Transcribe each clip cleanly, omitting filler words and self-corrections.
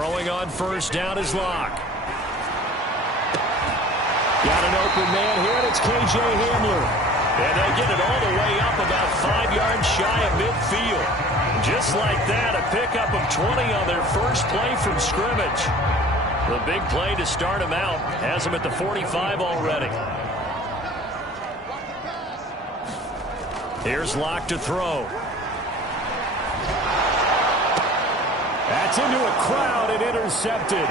Throwing on first down is Locke. Got an open man here, and it's K.J. Hamler. And they get it all the way up about 5 yards shy of midfield. Just like that, a pickup of 20 on their first play from scrimmage. The big play to start him out has him at the 45 already. Here's Locke to throw. That's into a crowd and intercepted.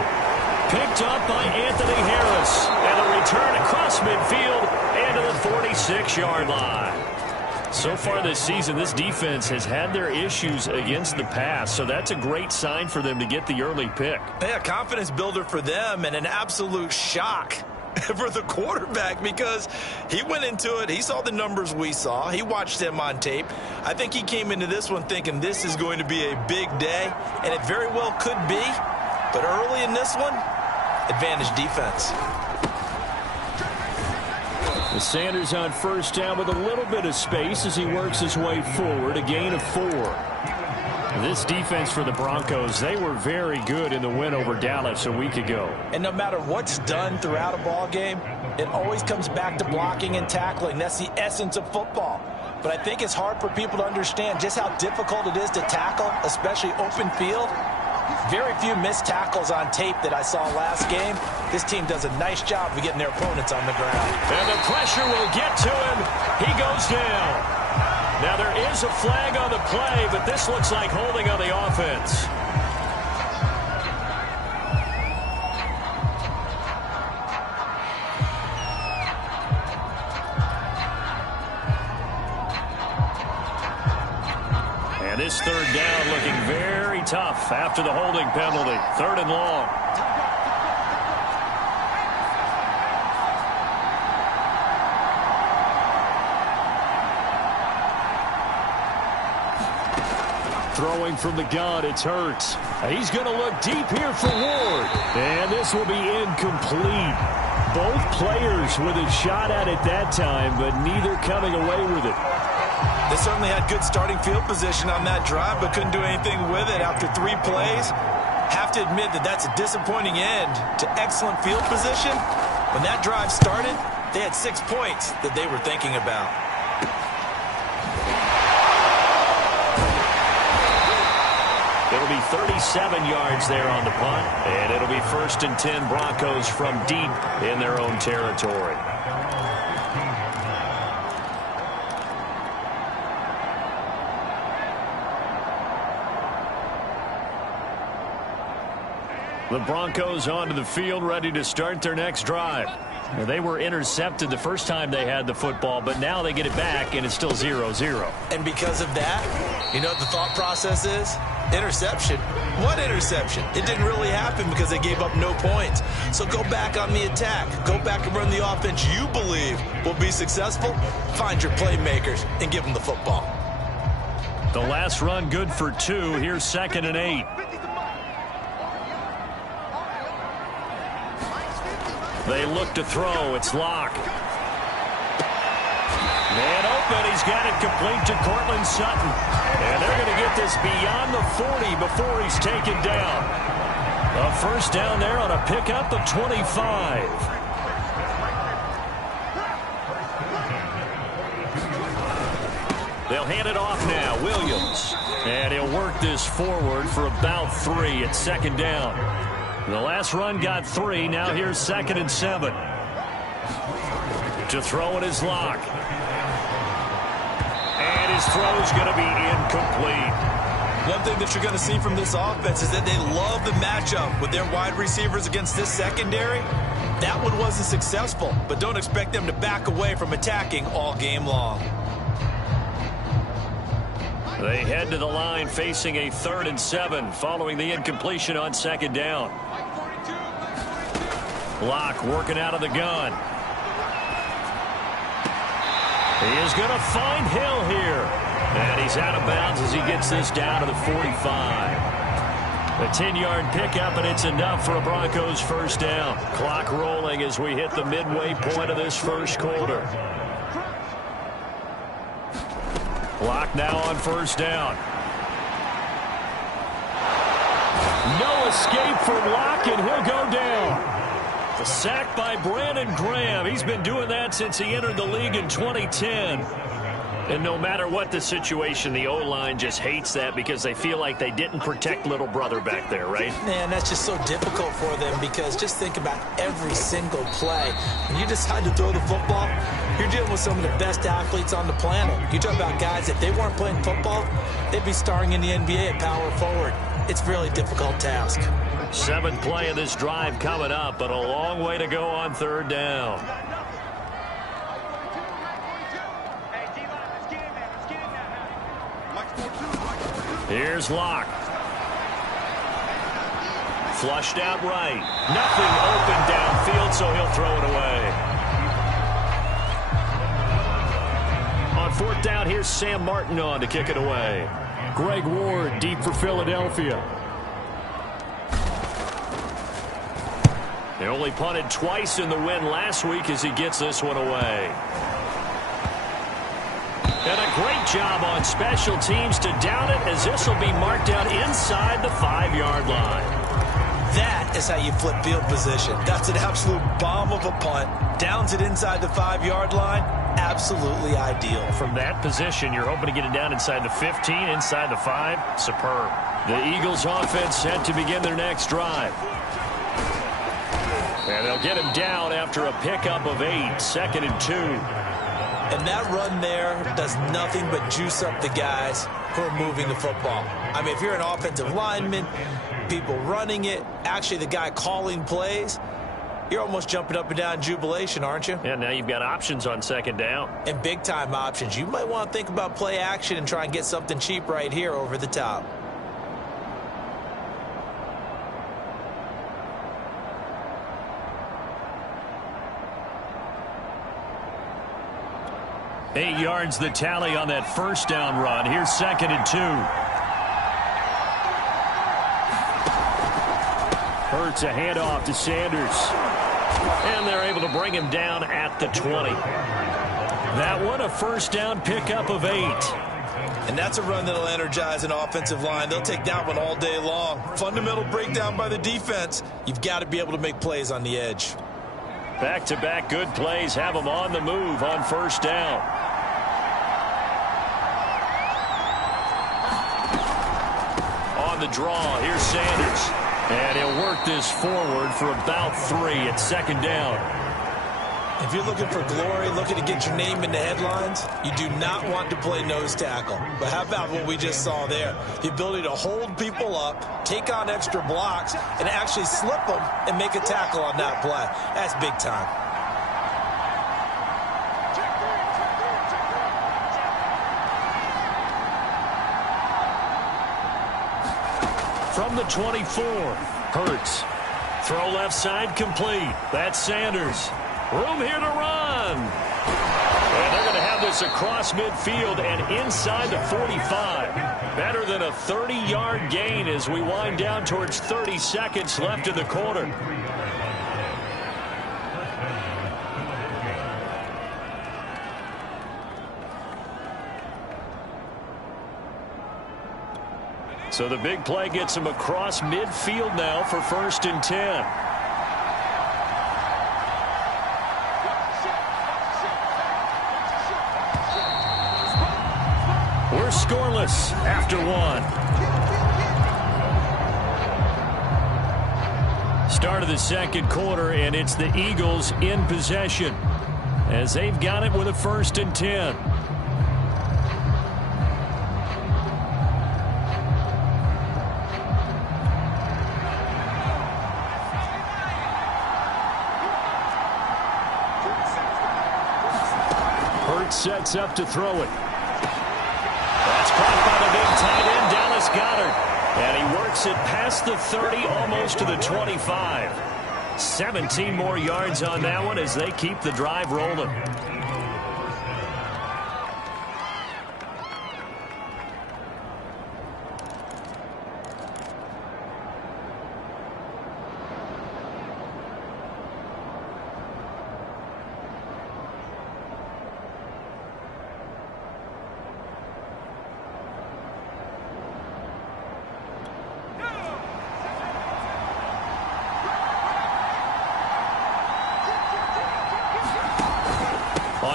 Picked up by Anthony Harris. And a return across midfield and to the 46-yard line. So far this season, this defense has had their issues against the pass, so that's a great sign for them to get the early pick. Yeah, confidence builder for them and an absolute shock for the quarterback because he went into it. He saw the numbers we saw. He watched them on tape. I think he came into this one thinking this is going to be a big day, and it very well could be. But early in this one, advantage defense. The Sanders on first down with a little bit of space as he works his way forward. A gain of 4. This defense for the Broncos, they were very good in the win over Dallas a week ago. And no matter what's done throughout a ball game, it always comes back to blocking and tackling. That's the essence of football. But I think it's hard for people to understand just how difficult it is to tackle, especially open field. Very few missed tackles on tape that I saw last game. This team does a nice job of getting their opponents on the ground. And the pressure will get to him. He goes down. Now there is a flag on the play, but this looks like holding on the offense. And this third down looking very tough after the holding penalty. 3rd and long. Throwing from the gun, it's Hurts. He's going to look deep here for Ward. And this will be incomplete. Both players with a shot at it that time, but neither coming away with it. They certainly had good starting field position on that drive, but couldn't do anything with it after 3 plays. Have to admit that that's a disappointing end to excellent field position. When that drive started, they had 6 points that they were thinking about. It'll be 37 yards there on the punt, and it'll be 1st and 10 Broncos from deep in their own territory. The Broncos onto the field, ready to start their next drive. Well, they were intercepted the first time they had the football, but now they get it back, and it's still 0-0. And because of that, you know what the thought process is? Interception. What interception? It didn't really happen because they gave up no points. So go back on the attack. Go back and run the offense you believe will be successful. Find your playmakers and give them the football. The last run good for 2. Here's 2nd and 8. They look to throw. It's Locke. Man open. He's got it complete to Cortland Sutton. And they're going to get this beyond the 40 before he's taken down. A first down there on a pickup of 25. They'll hand it off now. Williams. And he'll work this forward for about 3 at 2nd down. The last run got 3. Now here's 2nd and 7. To throw it is Locke. And his throw's going to be incomplete. One thing that you're going to see from this offense is that they love the matchup with their wide receivers against this secondary. That one wasn't successful, but don't expect them to back away from attacking all game long. They head to the line facing a 3rd and 7 following the incompletion on 2nd down. Locke working out of the gun. He is going to find Hill here. And he's out of bounds as he gets this down to the 45. A 10-yard pickup, and it's enough for a Broncos first down. Clock rolling as we hit the midway point of this first quarter. Locke now on first down. No escape from Locke, and he'll go down. The sack by Brandon Graham. He's been doing that since he entered the league in 2010. And no matter what the situation, the O-line just hates that because they feel like they didn't protect little brother back there, right? Man, that's just so difficult for them because just think about every single play. When you decide to throw the football, you're dealing with some of the best athletes on the planet. You talk about guys, if they weren't playing football, they'd be starring in the NBA at power forward. It's a really difficult task. 7th play of this drive coming up, but a long way to go on 3rd down. Here's Locke. Flushed out right. Nothing open downfield, so he'll throw it away. On 4th down, here's Sam Martin on to kick it away. Greg Ward deep for Philadelphia. They only punted twice in the win last week as he gets this one away. And a great job on special teams to down it, as this will be marked down inside the 5-yard line. That is how you flip field position. That's an absolute bomb of a punt. Downs it inside the 5-yard line. Absolutely ideal. From that position, you're hoping to get it down inside the 15, inside the 5. Superb. The Eagles offense set to begin their next drive. And they'll get him down after a pickup of 8, 2nd and 2. And that run there does nothing but juice up the guys who are moving the football. I mean, if you're an offensive lineman, people running it, actually the guy calling plays, you're almost jumping up and down in jubilation, aren't you? Yeah, now you've got options on 2nd down. And big-time options. You might want to think about play action and try and get something cheap right here over the top. Eight yards the tally on that 1st down run. Here's 2nd and 2. Hurts a handoff to Sanders. And they're able to bring him down at the 20. That one, a 1st down pickup of 8. And that's a run that'll energize an offensive line. They'll take that one all day long. Fundamental breakdown by the defense. You've got to be able to make plays on the edge. Back-to-back good plays have them on the move on 1st down. On the draw, here's Sanders. And he'll work this forward for about 3 at 2nd down. If you're looking for glory, looking to get your name in the headlines, you do not want to play nose tackle. But how about what we just saw there? The ability to hold people up, take on extra blocks, and actually slip them and make a tackle on that play. That's big time. From the 24, Hurts. Throw left side complete. That's Sanders. Room here to run. And they're going to have this across midfield and inside the 45. Better than a 30-yard gain as we wind down towards 30 seconds left in the quarter. So the big play gets him across midfield now for 1st and 10. We're scoreless after 1. Start of the 2nd quarter, and it's the Eagles in possession as they've got it with a 1st and 10. Sets up to throw it. That's caught by the big tight end, Dallas Goedert. And he works it past the 30, almost to the 25. 17 more yards on that one as they keep the drive rolling.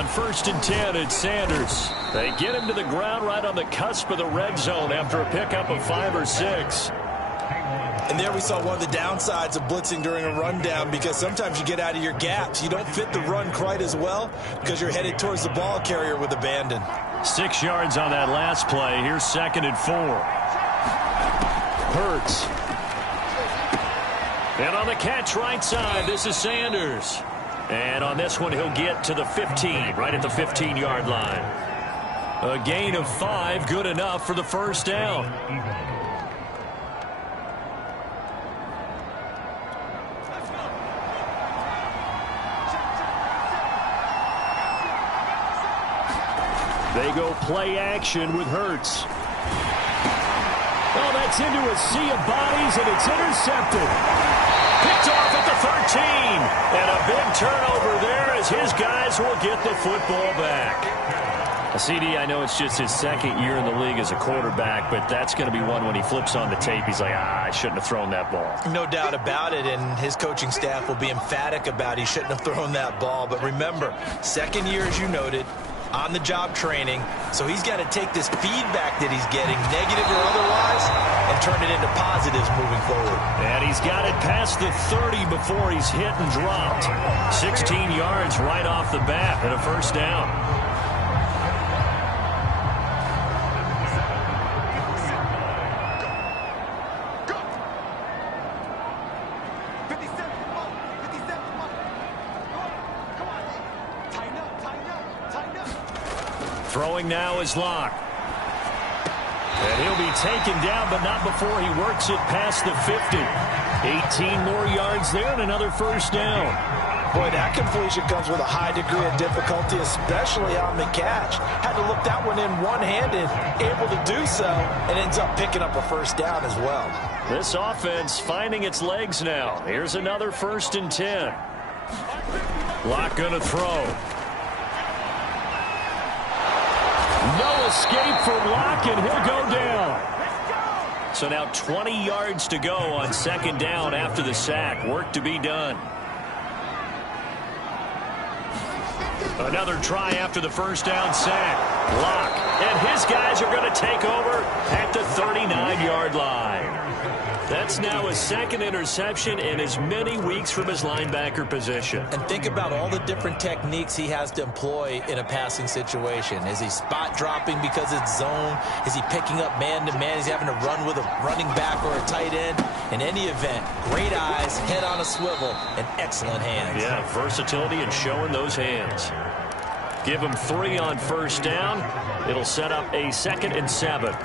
On 1st and 10, it's Sanders. They get him to the ground right on the cusp of the red zone after a pickup of 5 or 6. And there we saw one of the downsides of blitzing during a rundown, because sometimes you get out of your gaps. You don't fit the run quite as well because you're headed towards the ball carrier with abandon. 6 yards on that last play. Here's 2nd and 4. Hurts. And on the catch right side, this is Sanders. And on this one, he'll get to the 15, right at the 15-yard line. A gain of 5, good enough for the first down. They go play action with Hurts. Oh, that's into a sea of bodies, and it's intercepted. Picked off at the 13. And a big turnover there as his guys will get the football back. CD, I know it's just his 2nd year in the league as a quarterback, but that's going to be one when he flips on the tape. He's like, I shouldn't have thrown that ball. No doubt about it, and his coaching staff will be emphatic about he shouldn't have thrown that ball. But remember, 2nd year, as you noted, on-the-job training, so he's got to take this feedback that he's getting, negative or otherwise, and turn it into positives moving forward. And he's got it past the 30 before he's hit and dropped. 16 yards right off the bat and a first down. Throwing now is Locke. And he'll be taken down, but not before he works it past the 50. 18 more yards there and another first down. Boy, that completion comes with a high degree of difficulty, especially on the catch. Had to look that one in one-handed, able to do so, and ends up picking up a first down as well. This offense finding its legs now. Here's another 1st and 10. Locke gonna throw. No escape for Locke, and he'll go down. So now 20 yards to go on 2nd down after the sack. Work to be done. Another try after the first down sack. Locke, and his guys are going to take over at the 39-yard line. That's now his 2nd interception in as many weeks from his linebacker position. And think about all the different techniques he has to employ in a passing situation. Is he spot dropping because it's zone? Is he picking up man-to-man? Is he having to run with a running back or a tight end? In any event, great eyes, head on a swivel, and excellent hands. Yeah, versatility and showing those hands. Give him 3 on first down. It'll set up a 2nd and 7.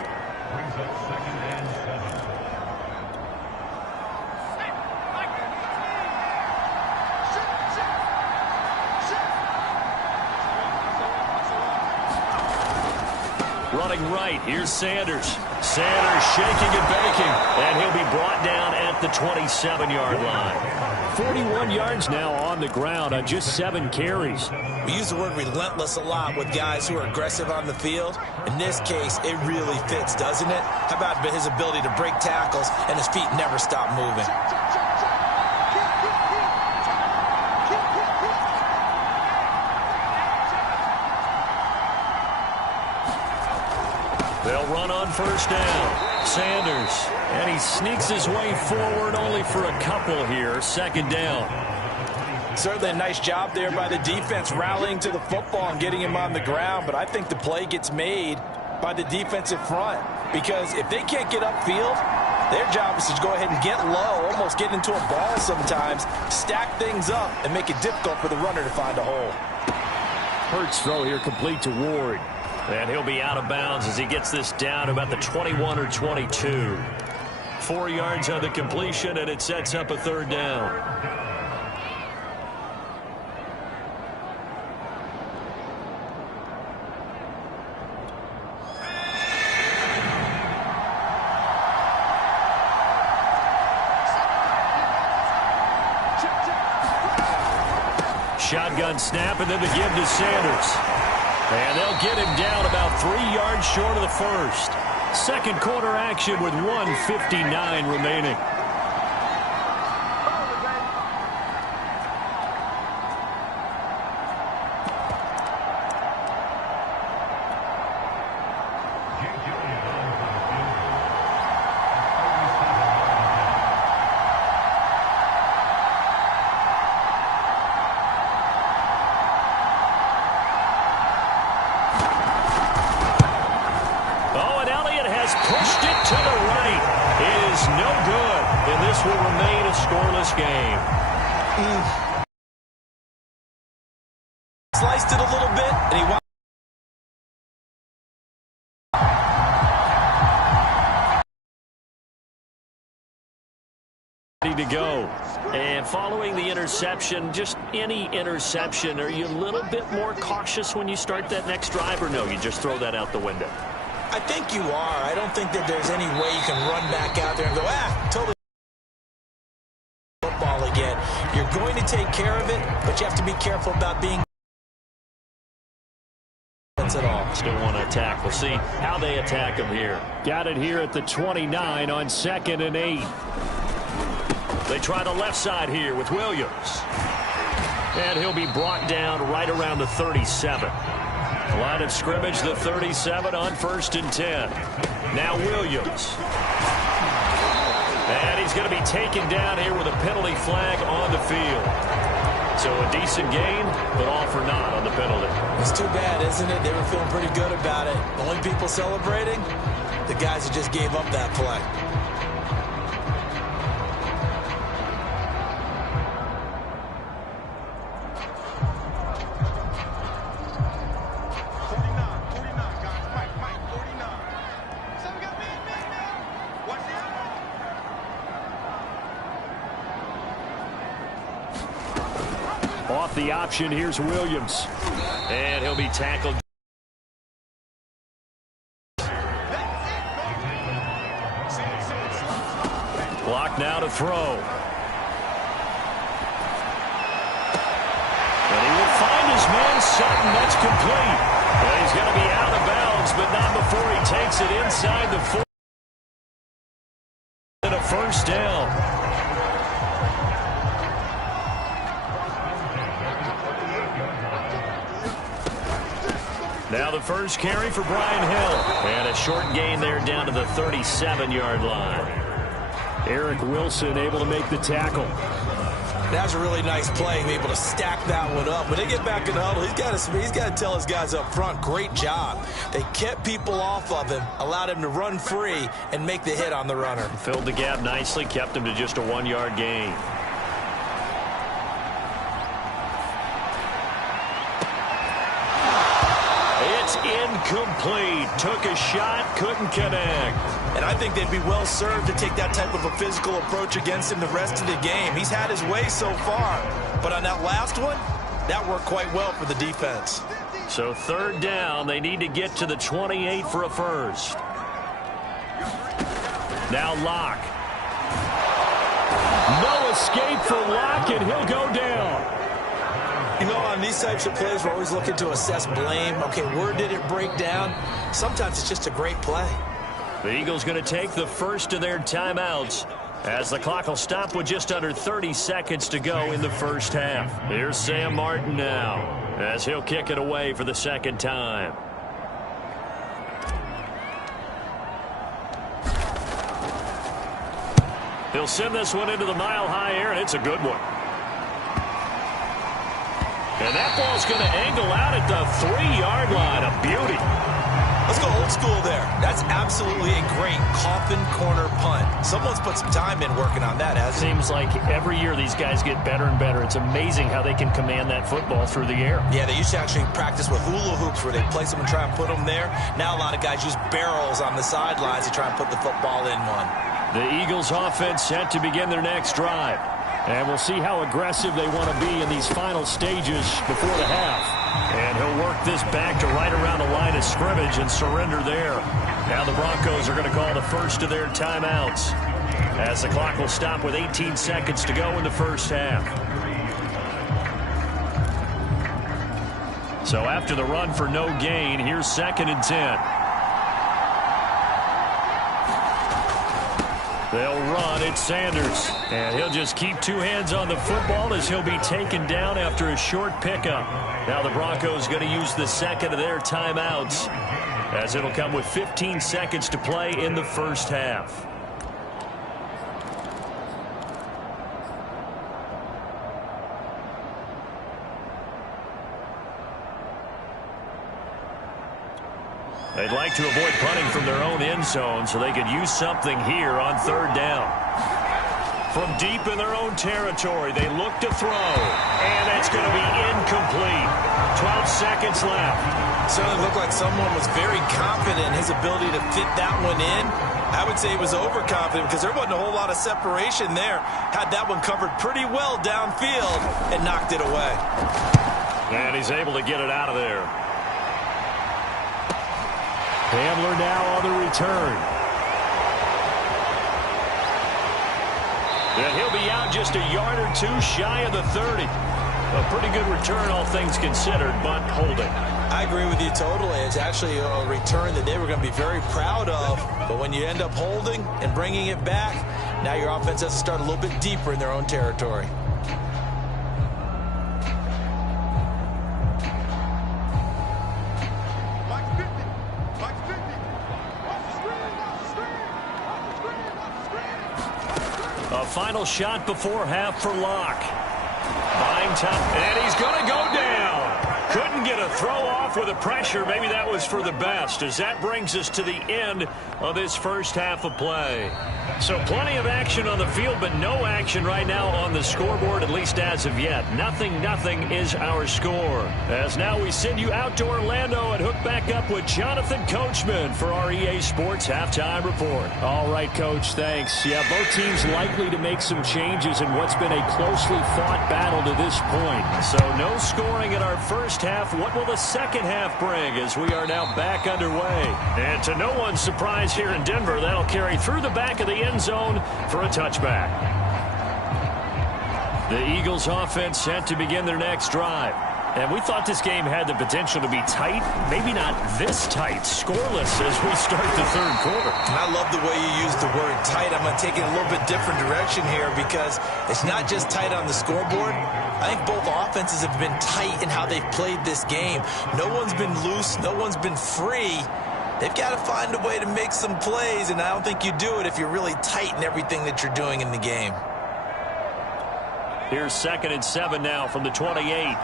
Running right, here's Sanders. Sanders shaking and baking, and he'll be brought down at the 27-yard line. 41 yards now on the ground on just 7 carries. We use the word relentless a lot with guys who are aggressive on the field. In this case, it really fits, doesn't it? How about his ability to break tackles and his feet never stop moving? They'll run on first down. Sanders, and he sneaks his way forward only for a couple here. 2nd down. Certainly a nice job there by the defense rallying to the football and getting him on the ground, but I think the play gets made by the defensive front, because if they can't get upfield, their job is to go ahead and get low, almost get into a ball sometimes, stack things up, and make it difficult for the runner to find a hole. Hurts throw here complete to Ward. And he'll be out of bounds as he gets this down about the 21 or 22. 4 yards on the completion, and it sets up a 3rd down. Shotgun snap, and then the give to Sanders. And they'll get him down about 3 yards short of the first. 2nd quarter action with 1:59 remaining. pushed it to the right. It is no good, and this will remain a scoreless game. Sliced it a little bit, and he ready to go. And following the interception, just any interception, are you a little bit more cautious when you start that next drive, or no, you just throw that out the window? I think you are. I don't think that there's any way you can run back out there and go, totally football again. You're going to take care of it, but you have to be careful about being at all. Still want to attack. We'll see how they attack him here. Got it here at the 29 on 2nd and 8. They try the left side here with Williams. And he'll be brought down right around the 37. Line of scrimmage, the 37 on 1st and 10. Now Williams. And he's going to be taken down here with a penalty flag on the field. So a decent gain, but all for naught on the penalty. It's too bad, isn't it? They were feeling pretty good about it. The only people celebrating, the guys who just gave up that play. Off the option, here's Williams. And he'll be tackled. Clock now to throw. And he will find his man Sutton. That's complete. Well, he's going to be out of bounds, but not before he takes it inside the 4. And a first down. Now the first carry for Brian Hill. And a short gain there down to the 37-yard line. Eric Wilson able to make the tackle. That was a really nice play, able to stack that one up. When they get back in the huddle, he's got to tell his guys up front, great job. They kept people off of him, allowed him to run free, and make the hit on the runner. Filled the gap nicely, kept him to just a 1-yard gain. Incomplete. Took a shot, couldn't connect. And I think they'd be well served to take that type of a physical approach against him the rest of the game. He's had his way so far. But on that last one, that worked quite well for the defense. So 3rd down, they need to get to the 28 for a first. Now Locke. No escape for Locke, and he'll go down. You know, on these types of plays, we're always looking to assess blame. Okay, where did it break down? Sometimes it's just a great play. The Eagles going to take the first of their timeouts as the clock will stop with just under 30 seconds to go in the first half. Here's Sam Martin now as he'll kick it away for the 2nd time. He'll send this one into the mile-high air, and it's a good one. And that ball's going to angle out at the 3-yard line. A beauty. Let's go old school there. That's absolutely a great coffin corner punt. Someone's put some time in working on that, hasn't it? Seems like every year these guys get better and better. It's amazing how they can command that football through the air. Yeah, they used to actually practice with hula hoops where they place them and try and put them there. Now a lot of guys use barrels on the sidelines to try and put the football in one. The Eagles offense set to begin their next drive. And we'll see how aggressive they want to be in these final stages before the half. And he'll work this back to right around the line of scrimmage and surrender there. Now the Broncos are going to call the first of their timeouts as the clock will stop with 18 seconds to go in the first half. So after the run for no gain, here's 2nd and 10. They'll run. It's Sanders. And he'll just keep 2 hands on the football as he'll be taken down after a short pickup. Now the Broncos going to use the 2nd of their timeouts as it'll come with 15 seconds to play in the first half. They'd like to avoid punting from their own end zone so they could use something here on third down. From deep in their own territory, they look to throw. And it's going to be incomplete. 12 seconds left. Certainly looked like someone was very confident in his ability to fit that one in. I would say he was overconfident because there wasn't a whole lot of separation there. Had that one covered pretty well downfield and knocked it away. And he's able to get it out of there. Handler now on the return. And he'll be out just a yard or two shy of the 30. A pretty good return, all things considered, but holding. I agree with you totally. It's actually a return that they were going to be very proud of. But when you end up holding and bringing it back, now your offense has to start a little bit deeper in their own territory. A final shot before half for Locke. Buying time, and he's going to go down. Couldn't get a throw off with the pressure. Maybe that was for the best, as that brings us to the end of this first half of play. So plenty of action on the field, but no action right now on the scoreboard, at least as of yet. 0-0 is our score. As now we send you out to Orlando and hook back up with Jonathan Coachman for our EA Sports Halftime Report. All right, Coach, thanks. Yeah, both teams likely to make some changes in what's been a closely fought battle to this point. So no scoring in our first half. What will the second half bring as we are now back underway? And to no one's surprise here in Denver, that'll carry through the back of the end zone for a touchback. The Eagles offense set to begin their next drive. And we thought this game had the potential to be tight, maybe not this tight, scoreless as we start the third quarter. And I love the way you use the word tight. I'm going to take it a little bit different direction here because it's not just tight on the scoreboard. I think both offenses have been tight in how they've played this game. No one's been loose. No one's been free. They've got to find a way to make some plays, and I don't think you do it if you're really tight in everything that you're doing in the game. Here's 2nd and 7 now from the 28.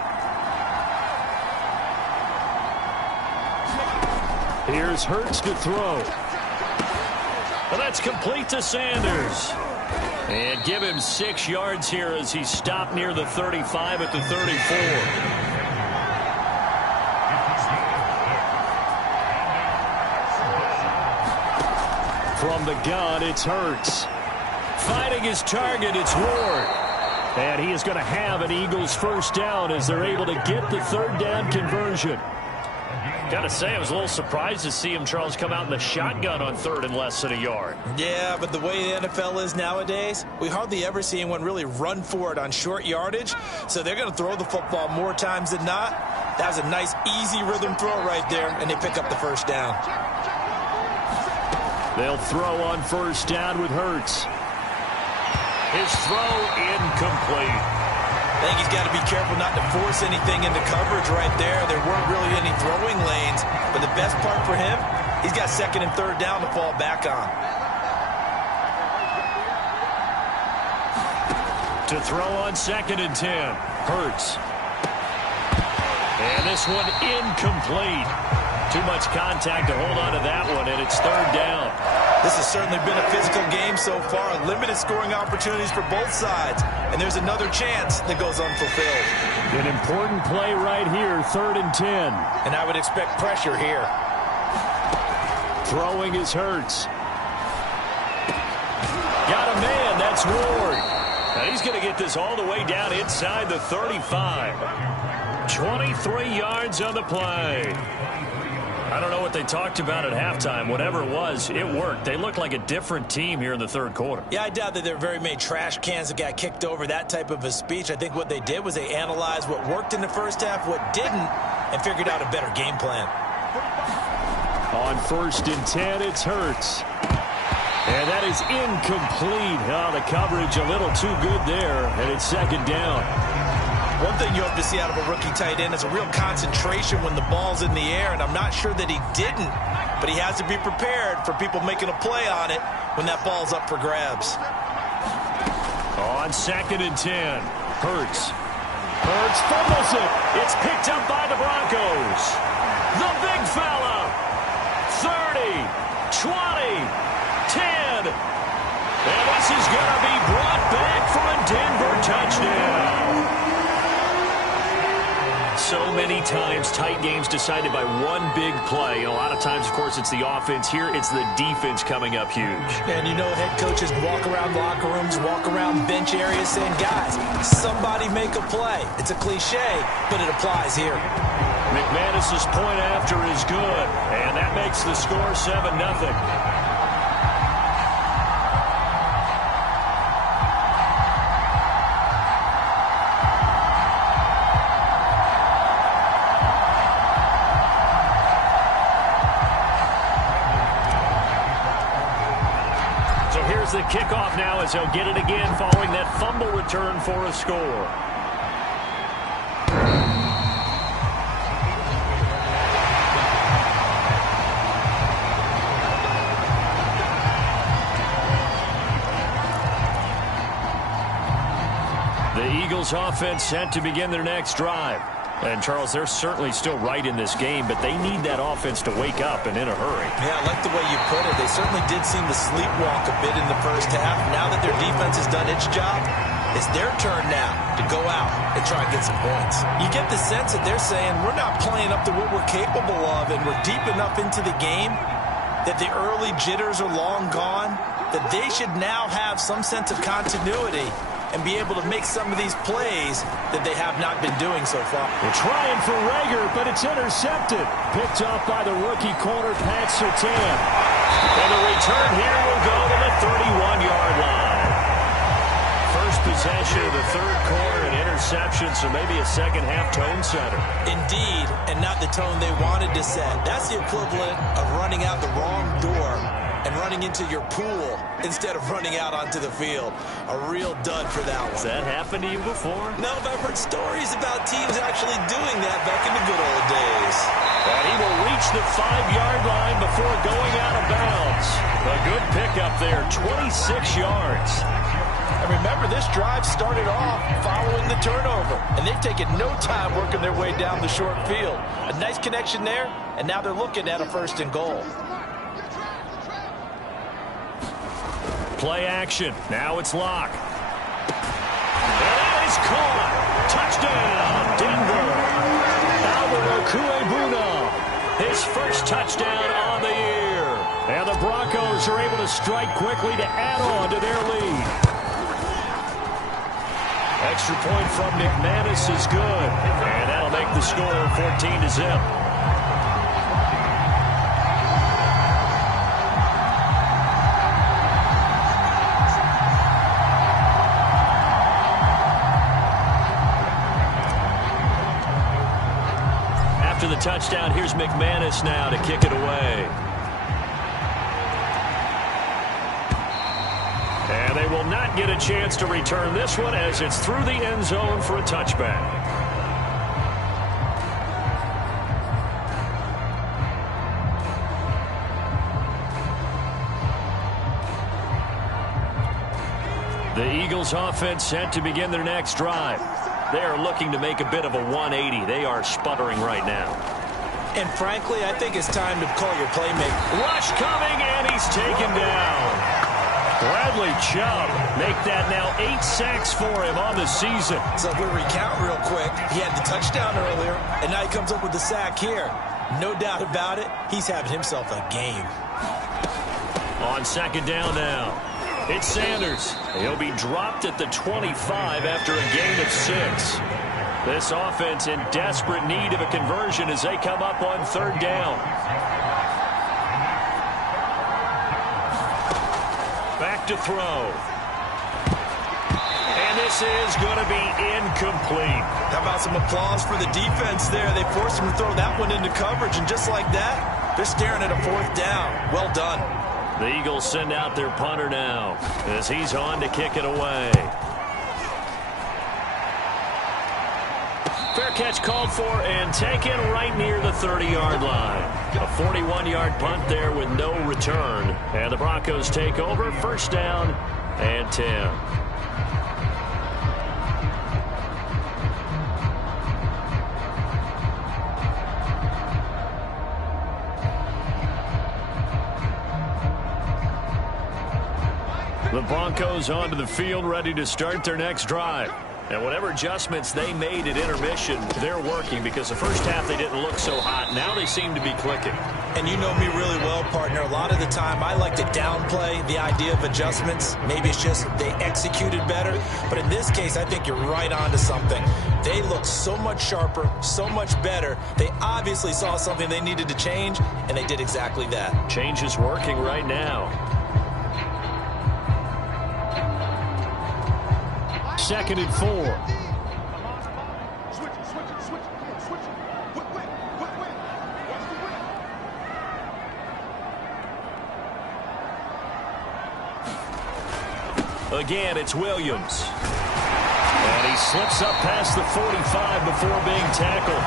Here's Hurts to throw. Well, that's complete to Sanders. And give him 6 yards here as he stopped near the 35 at the 34. From the gun, it's Hurts. Finding his target, it's Ward. And he is going to have an Eagles first down as they're able to get the third down conversion. Gotta say, I was a little surprised to see him, Charles, come out in the shotgun on 3rd and less than a yard. Yeah, but the way the NFL is nowadays, we hardly ever see anyone really run for it on short yardage. So they're going to throw the football more times than not. That was a nice, easy rhythm throw right there, and they pick up the first down. They'll throw on first down with Hurts. His throw incomplete. I think he's got to be careful not to force anything into coverage right there. There weren't really any throwing lanes. But the best part for him, he's got 2nd and 3rd down to fall back on. To throw on 2nd and 10. Hurts. And this one incomplete. Too much contact to hold on to that one, and it's 3rd down. This has certainly been a physical game so far. Limited scoring opportunities for both sides. And there's another chance that goes unfulfilled. An important play right here, 3rd and 10. And I would expect pressure here. Throwing is Hurts. Got a man, that's Ward. Now he's going to get this all the way down inside the 35. 23 yards on the play. I don't know what they talked about at halftime. Whatever it was, it worked. They look like a different team here in the third quarter. Yeah, I doubt that there are very many trash cans that got kicked over, that type of a speech. I think what they did was they analyzed what worked in the first half, what didn't, and figured out a better game plan. On 1st and 10, it's Hurts. And that is incomplete. Oh, the coverage a little too good there, and it's 2nd down. One thing you hope to see out of a rookie tight end is a real concentration when the ball's in the air, and I'm not sure that he didn't, but he has to be prepared for people making a play on it when that ball's up for grabs. On 2nd and 10, Hurts. Hurts fumbles it. It's picked up by the Broncos. The big fella. 20, 10. And this is going to be brought back for a Denver touchdown. So many times, tight games decided by one big play. A lot of times, of course, it's the offense. Here, it's the defense coming up huge. And you know, head coaches walk around locker rooms, walk around bench areas saying, guys, somebody make a play. It's a cliche, but it applies here. McManus's point after is good, and that makes the score 7-0. The kickoff now as he'll get it again following that fumble return for a score. The Eagles offense set to begin their next drive. And, Charles, they're certainly still right in this game, but they need that offense to wake up and in a hurry. Yeah, I like the way you put it. They certainly did seem to sleepwalk a bit in the first half. Now that their defense has done its job, it's their turn now to go out and try and get some points. You get the sense that they're saying, we're not playing up to what we're capable of, and we're deep enough into the game that the early jitters are long gone, that they should now have some sense of continuity and be able to make some of these plays that they have not been doing so far. They're trying for Rager, but it's intercepted. Picked off by the rookie corner, Pat Surtain. And the return here will go to the 31-yard line. First possession of the third quarter, an interception, so maybe a second-half tone setter. Indeed, and not the tone they wanted to set. That's the equivalent of running out the wrong door and running into your pool instead of running out onto the field. A real dud for that one. Has that happened to you before? No, but I've heard stories about teams actually doing that back in the good old days. And he will reach the 5-yard line before going out of bounds. A good pickup there, 26 yards. And remember, this drive started off following the turnover, and they've taken no time working their way down the short field. A nice connection there, and now they're looking at a 1st and goal. Play action. Now it's Locke. And that is caught. Touchdown, Denver. Alvaro Cuebuna, his first touchdown on the year. And the Broncos are able to strike quickly to add on to their lead. Extra point from McManus is good. And that'll make the score 14-0. After the touchdown, here's McManus now to kick it away. And they will not get a chance to return this one as it's through the end zone for a touchback. The Eagles offense set to begin their next drive. They are looking to make a bit of a 180. They are sputtering right now. And frankly, I think it's time to call your playmaker. Rush coming, and he's taken down. Bradley Chubb make that now 8 sacks for him on the season. So if we recount real quick, he had the touchdown earlier, and now he comes up with the sack here. No doubt about it, he's having himself a game. On 2nd down now. It's Sanders. He'll be dropped at the 25 after a gain of 6. This offense in desperate need of a conversion as they come up on 3rd down. Back to throw. And this is going to be incomplete. How about some applause for the defense there? They forced him to throw that one into coverage, and just like that, they're staring at a 4th down. Well done. The Eagles send out their punter now as he's on to kick it away. Fair catch called for and taken right near the 30-yard line. A 41-yard punt there with no return. And the Broncos take over, 1st down and 10. The Broncos onto the field, ready to start their next drive. And whatever adjustments they made at intermission, they're working, because the first half they didn't look so hot. Now they seem to be clicking. And you know me really well, partner. A lot of the time I like to downplay the idea of adjustments. Maybe it's just they executed better. But in this case, I think you're right on to something. They look so much sharper, so much better. They obviously saw something they needed to change, and they did exactly that. Change is working right now. 2nd and 4. Again, it's Williams. And he slips up past the 45 before being tackled.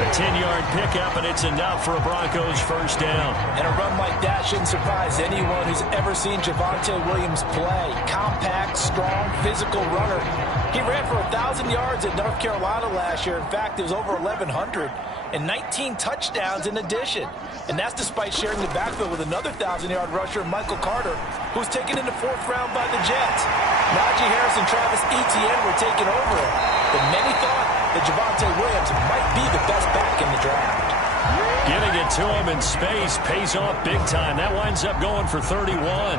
A 10-yard pickup, and it's enough for a Broncos first down. And a run like that shouldn't surprise anyone who's ever seen Javonte Williams play. Compact, strong, physical runner. He ran for 1,000 yards at North Carolina last year. In fact, it was over 1,100 and 19 touchdowns in addition. And that's despite sharing the backfield with another 1,000-yard rusher, Michael Carter, who was taken in the 4th round by the Jets. Najee Harris and Travis Etienne were taking over it. But many thought that Javonte Williams might be the best back in the draft. Getting it to him in space pays off big time. That winds up going for 31.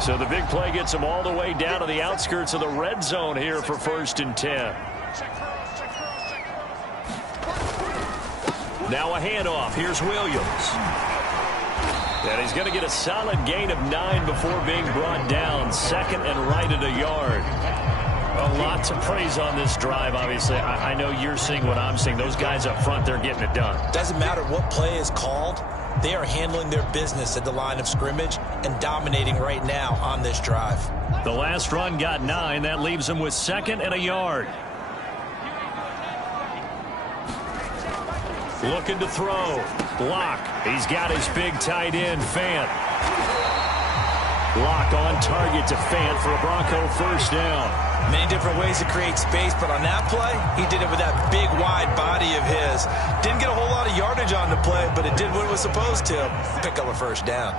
So the big play gets him all the way down to the outskirts of the red zone here for 1st and 10. Now a handoff. Here's Williams. And he's going to get a solid gain of 9 before being brought down. 2nd and right at a yard. A lot to praise on this drive, obviously. I know you're seeing what I'm seeing. Those guys up front, they're getting it done. Doesn't matter what play is called. They are handling their business at the line of scrimmage and dominating right now on this drive. The last run got 9. That leaves him with 2nd and a yard. Looking to throw. Block. He's got his big tight end, Fant. Block on target to Fant for a Bronco first down. Many different ways to create space, but on that play, he did it with that big, wide body of his. Didn't get a whole lot of yardage on the play, but it did what it was supposed to. Pick up a first down.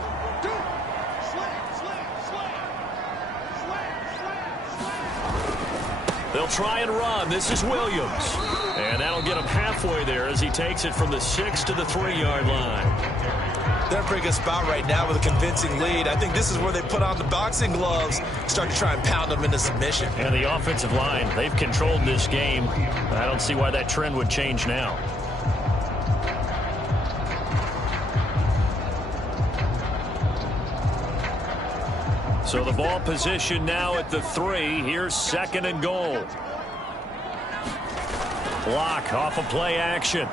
They'll try and run. This is Williams. And that'll get him halfway there as he takes it from the 6 to the 3-yard line. They're in a pretty good spot right now with a convincing lead. I think this is where they put on the boxing gloves, start to try and pound them into submission. And the offensive line, they've controlled this game. I don't see why that trend would change now. So the ball position now at the 3. Here's 2nd and goal. Block off of play action.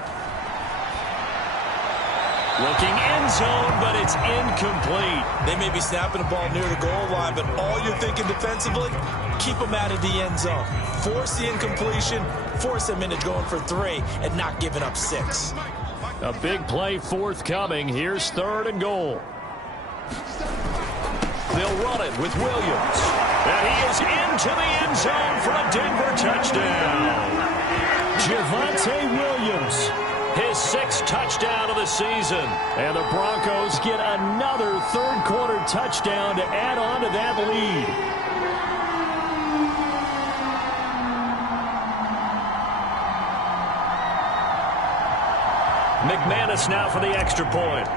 Looking end zone, but it's incomplete. They may be snapping the ball near the goal line, but all you're thinking defensively, keep them out of the end zone. Force the incompletion, force them into going for 3, and not giving up 6. A big play forthcoming. Here's 3rd and goal. They'll run it with Williams. And he is into the end zone for a Denver touchdown. Javonte Williams, his 6th touchdown of the season. And the Broncos get another 3rd-quarter touchdown to add on to that lead. McManus now for the extra point.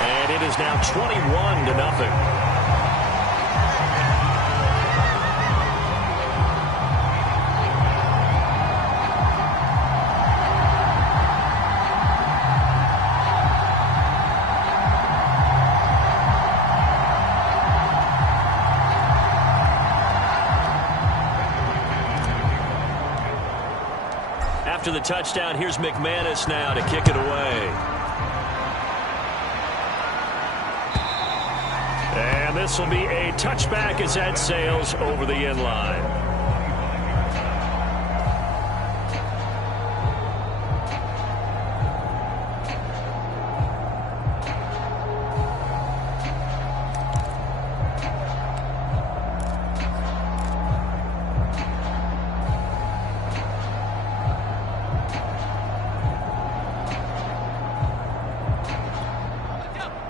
And it is now 21-0. After the touchdown, here's McManus now to kick it away. And this will be a touchback as that sails over the end line.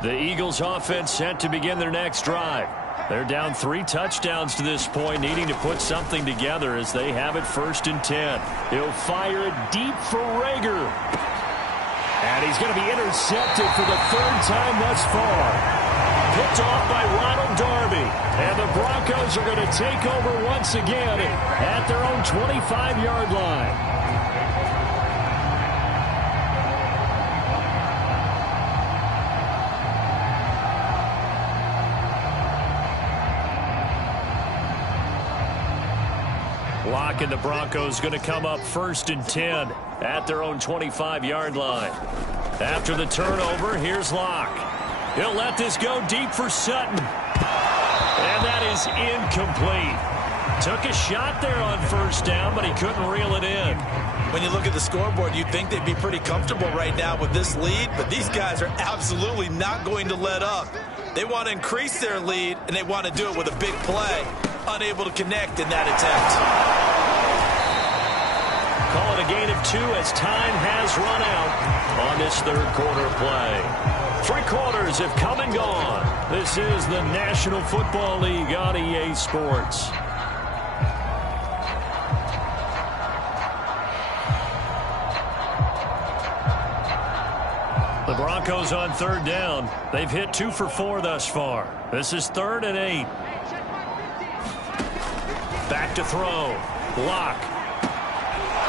The Eagles offense set to begin their next drive. They're down 3 touchdowns to this point, needing to put something together as they have it 1st and 10. He'll fire it deep for Rager. And he's going to be intercepted for the 3rd time thus far. Picked off by Ronald Darby. And the Broncos are going to take over once again at their own 25-yard line. Locke and the Broncos going to come up 1st and 10 at their own 25-yard line. After the turnover, here's Locke. He'll let this go deep for Sutton. And that is incomplete. Took a shot there on 1st down, but he couldn't reel it in. When you look at the scoreboard, you'd think they'd be pretty comfortable right now with this lead, but these guys are absolutely not going to let up. They want to increase their lead, and they want to do it with a big play. Unable to connect in that attempt. Call it a gain of 2 as time has run out on this 3rd quarter play. 3 quarters have come and gone. This is the National Football League on EA Sports. The Broncos on 3rd down. They've hit 2 for 4 thus far. This is 3rd and 8. Back to throw. Locke.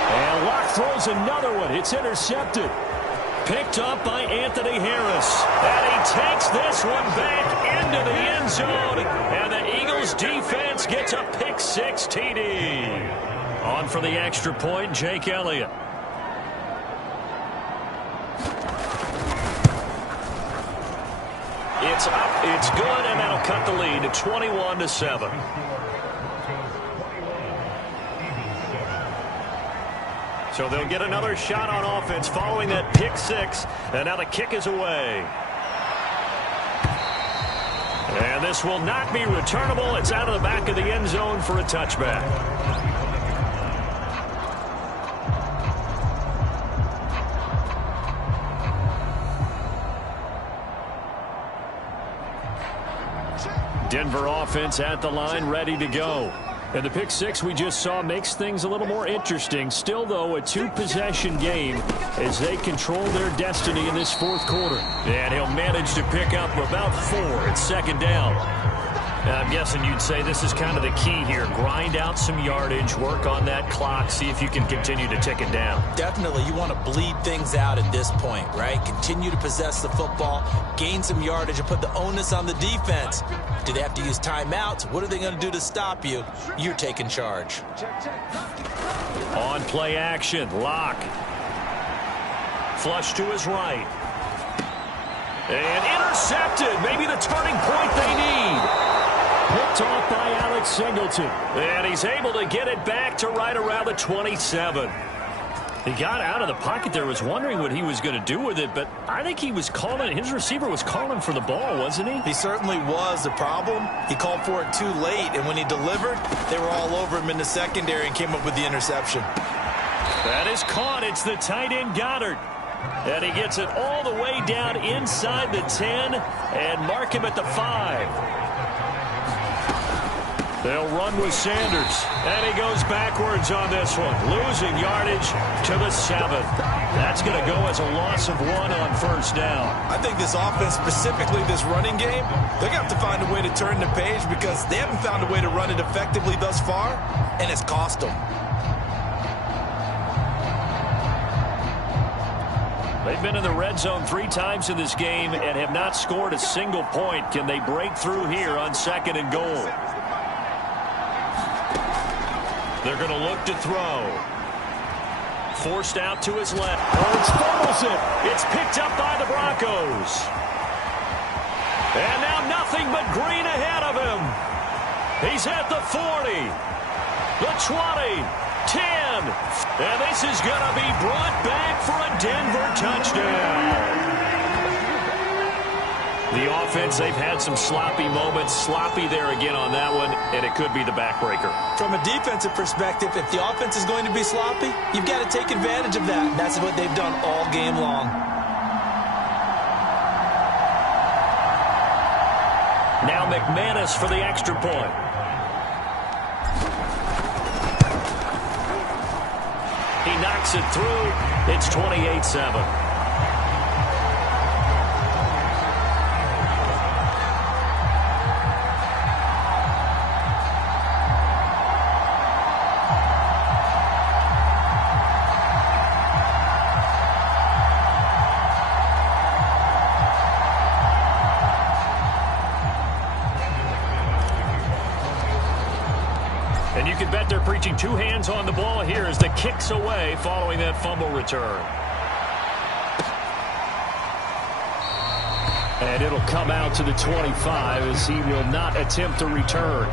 And Locke throws another one. It's intercepted. Picked up by Anthony Harris. And he takes this one back into the end zone. And the Eagles defense gets a pick-6 TD. On for the extra point, Jake Elliott. It's up, it's good, and that'll cut the lead to 21-7. So they'll get another shot on offense following that pick-6, and now the kick is away. And this will not be returnable. It's out of the back of the end zone for a touchback. Denver offense at the line, ready to go. And the pick-6 we just saw makes things a little more interesting. Still, though, a 2-possession game as they control their destiny in this 4th quarter. And he'll manage to pick up about 4 at 2nd down. I'm guessing you'd say this is kind of the key here. Grind out some yardage, work on that clock, see if you can continue to tick it down. Definitely, you want to bleed things out at this point, right? Continue to possess the football, gain some yardage, and put the onus on the defense. Do they have to use timeouts? What are they going to do to stop you? You're taking charge. On play action, Locke. Flush to his right. And intercepted. Maybe the turning point they need. Picked off by Alex Singleton. And he's able to get it back to right around the 27. He got out of the pocket there, was wondering what he was going to do with it, but I think he was calling, his receiver was calling for the ball, wasn't he? He certainly was. The problem, he called for it too late, and when he delivered, they were all over him in the secondary and came up with the interception. That is caught. It's the tight end Goddard. And he gets it all the way down inside the 10 and mark him at the 5. They'll run with Sanders, and he goes backwards on this one, losing yardage to the 7. That's going to go as a loss of 1 on 1st down. I think this offense, specifically this running game, they're going to have to find a way to turn the page because they haven't found a way to run it effectively thus far, and it's cost them. They've been in the red zone 3 times in this game and have not scored a single point. Can they break through here on 2nd and goal? They're going to look to throw. Forced out to his left. Hurts fumbles it. It's picked up by the Broncos. And now nothing but green ahead of him. He's at the 40, the 20, 10. And this is going to be brought back for a Denver touchdown. The offense, they've had some sloppy moments. Sloppy there again on that one, and it could be the backbreaker. From a defensive perspective, if the offense is going to be sloppy, you've got to take advantage of that. That's what they've done all game long. Now McManus for the extra point. He knocks it through. It's 28-7. And you can bet they're preaching two hands on the ball here as the kick's away following that fumble return. And it'll come out to the 25 as he will not attempt to return.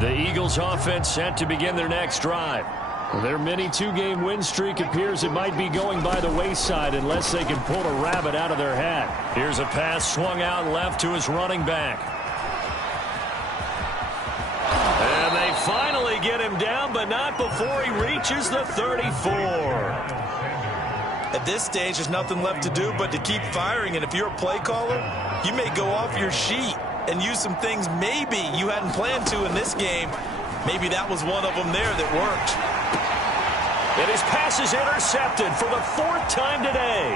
The Eagles offense set to begin their next drive. Their mini two-game win streak appears it might be going by the wayside unless they can pull a rabbit out of their hat. Here's a pass swung out left to his running back. And they finally get him down, but not before he reaches the 34. At this stage, there's nothing left to do but to keep firing. And if you're a play caller, you may go off your sheet and use some things maybe you hadn't planned to in this game. Maybe that was one of them there that worked. And his pass is intercepted for the fourth time today.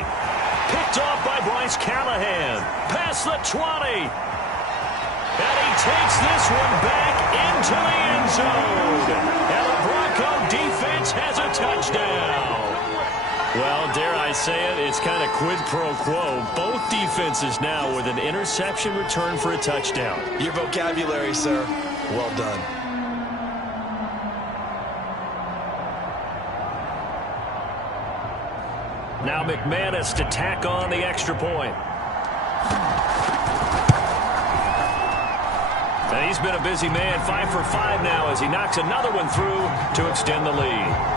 Picked off by Bryce Callahan. Past the 20. And he takes this one back into the end zone. And the Bronco defense has a touchdown. Well, dare I say it, it's kind of quid pro quo. Both defenses now with an interception return for a touchdown. Your vocabulary, sir. Well done. Now McManus to tack on the extra point. And he's been a busy man, 5 for 5 now as he knocks another one through to extend the lead.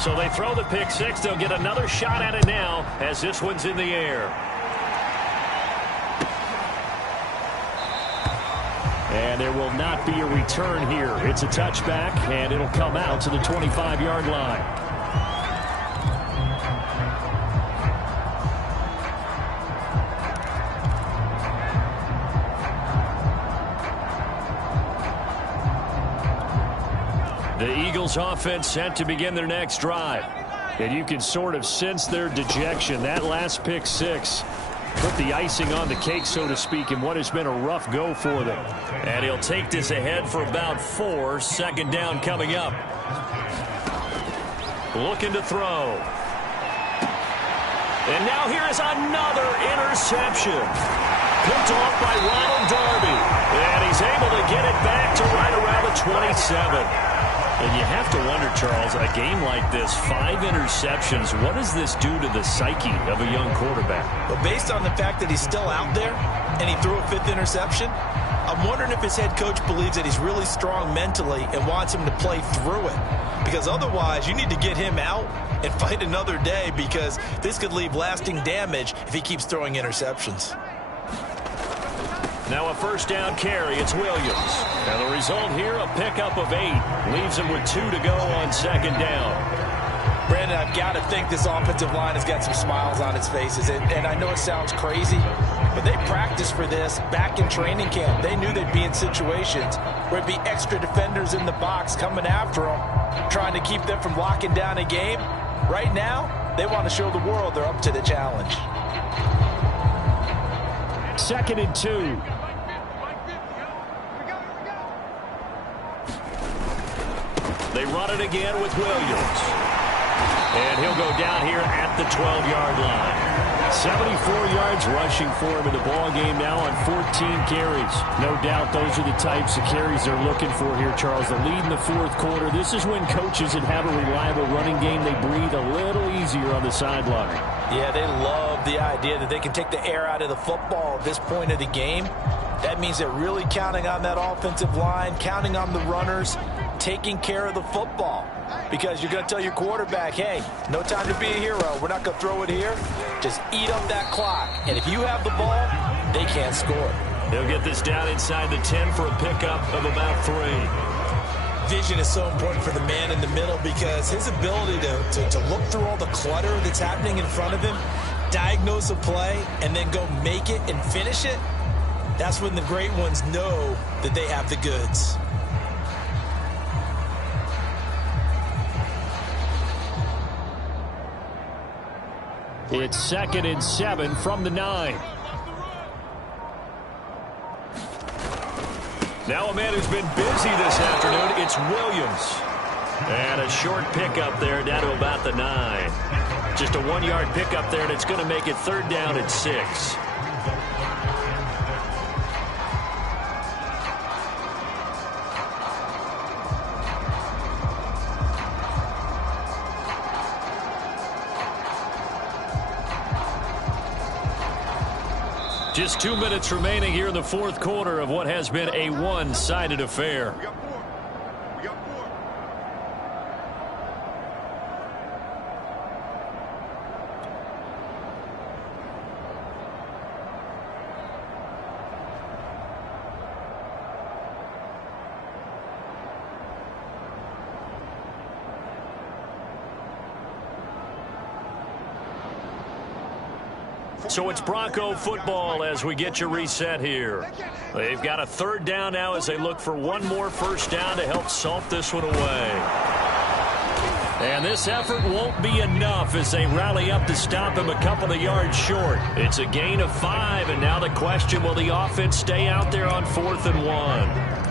So they throw the pick six. They'll get another shot at it now as this one's in the air. And there will not be a return here. It's a touchback, and it'll come out to the 25-yard line. The Eagles offense set to begin their next drive. And you can sort of sense their dejection. That last pick six put the icing on the cake, so to speak, in what has been a rough go for them. And he'll take this ahead for about 4. Second down coming up. Looking to throw. And now here is another interception. Picked off by Ronald Darby. And he's able to get it back to right around the 27. And you have to wonder, Charles, a game like this, 5 interceptions, what does this do to the psyche of a young quarterback? But based on the fact that he's still out there and he threw a 5th interception, I'm wondering if his head coach believes that he's really strong mentally and wants him to play through it. Because otherwise, you need to get him out and fight another day, because this could leave lasting damage if he keeps throwing interceptions. Now a first down carry. It's Williams. And the result here, a pickup of 8. Leaves him with 2 to go on second down. Brandon, I've got to think this offensive line has got some smiles on its faces. And I know it sounds crazy, but they practiced for this back in training camp. They knew they'd be in situations where it'd be extra defenders in the box coming after them, trying to keep them from locking down a game. Right now, they want to show the world they're up to the challenge. 2nd and 2. They run it again with Williams. And he'll go down here at the 12-yard line. 74 yards rushing for him in the ball game now on 14 carries. No doubt those are the types of carries they're looking for here, Charles. The lead in the fourth quarter. This is when coaches that have a reliable running game, they breathe a little easier on the sideline. Yeah, they love the idea that they can take the air out of the football at this point of the game. That means they're really counting on that offensive line, counting on the runners, taking care of the football. Because you're going to tell your quarterback, hey, no time to be a hero. We're not going to throw it here. Just eat up that clock. And if you have the ball, they can't score. They'll get this down inside the 10 for a pickup of about 3. Vision is so important for the man in the middle because his ability to look through all the clutter that's happening in front of him, diagnose a play, and then go make it and finish it, that's when the great ones know that they have the goods. It's 2nd and 7 from the 9. Now a man who's been busy this afternoon, it's Williams. And a short pickup there down to about the 9. Just a 1-yard pickup there, and it's going to make it 3rd down and 6. Just 2 minutes remaining here in the fourth quarter of what has been a one-sided affair. So it's Bronco football as we get you reset here. They've got a 3rd down now as they look for one more first down to help salt this one away. And this effort won't be enough as they rally up to stop him a couple of yards short. It's a gain of 5, and now the question, will the offense stay out there on 4th and 1?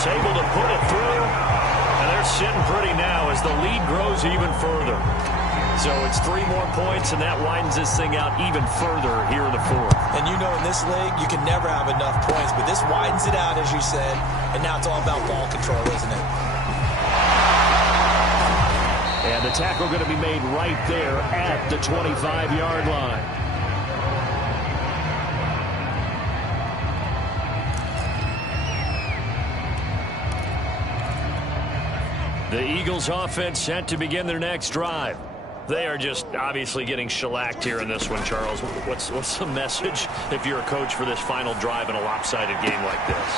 Able to put it through, and they're sitting pretty now as the lead grows even further. So it's 3 more points, and that widens this thing out even further here in the fourth. And you know, in this league, you can never have enough points, but this widens it out, as you said, and now it's all about ball control, isn't it? And the tackle going to be made right there at the 25-yard line. The Eagles offense set to begin their next drive. They are just obviously getting shellacked here in this one, Charles. What's the message if you're a coach for this final drive in a lopsided game like this?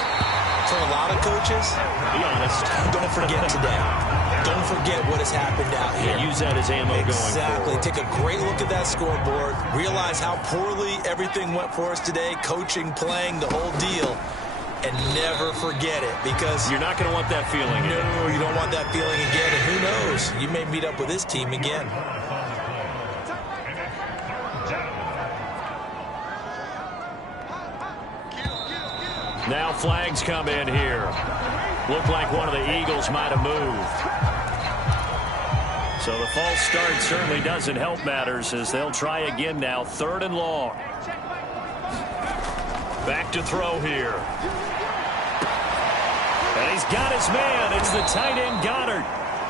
For a lot of coaches, be honest, don't forget today. Don't forget what has happened out here. Yeah, use that as ammo going forward. Exactly. Take a great look at that scoreboard. Realize how poorly everything went for us today. Coaching, playing, the whole deal. And never forget it, because you're not going to want that feeling again. No, you don't want that feeling again. And who knows? You may meet up with this team again. Now flags come in here. Looked like one of the Eagles might have moved. So the false start certainly doesn't help matters as they'll try again now. 3rd and long. Back to throw here. And he's got his man. It's the tight end Goddard.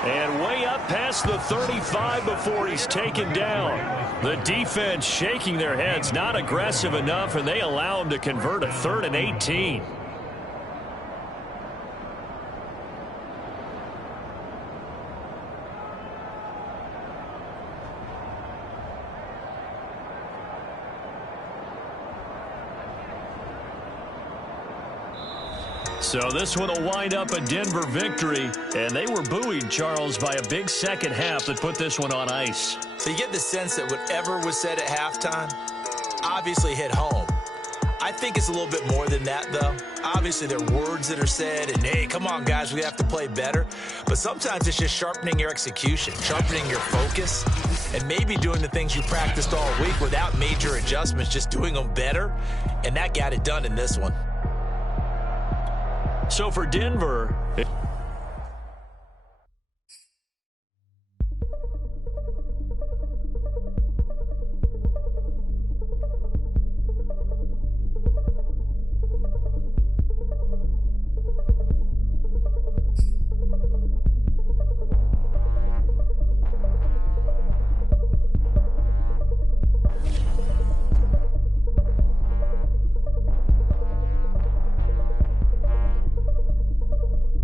And way up past the 35 before he's taken down. The defense shaking their heads, not aggressive enough, and they allow him to convert a 3rd and 18. So this one will wind up a Denver victory, and they were buoyed, Charles, by a big second half that put this one on ice. So you get the sense that whatever was said at halftime obviously hit home. I think it's a little bit more than that, though. Obviously, there are words that are said, and, hey, come on, guys, we have to play better. But sometimes it's just sharpening your execution, sharpening your focus, and maybe doing the things you practiced all week without major adjustments, just doing them better. And that got it done in this one. So for Denver,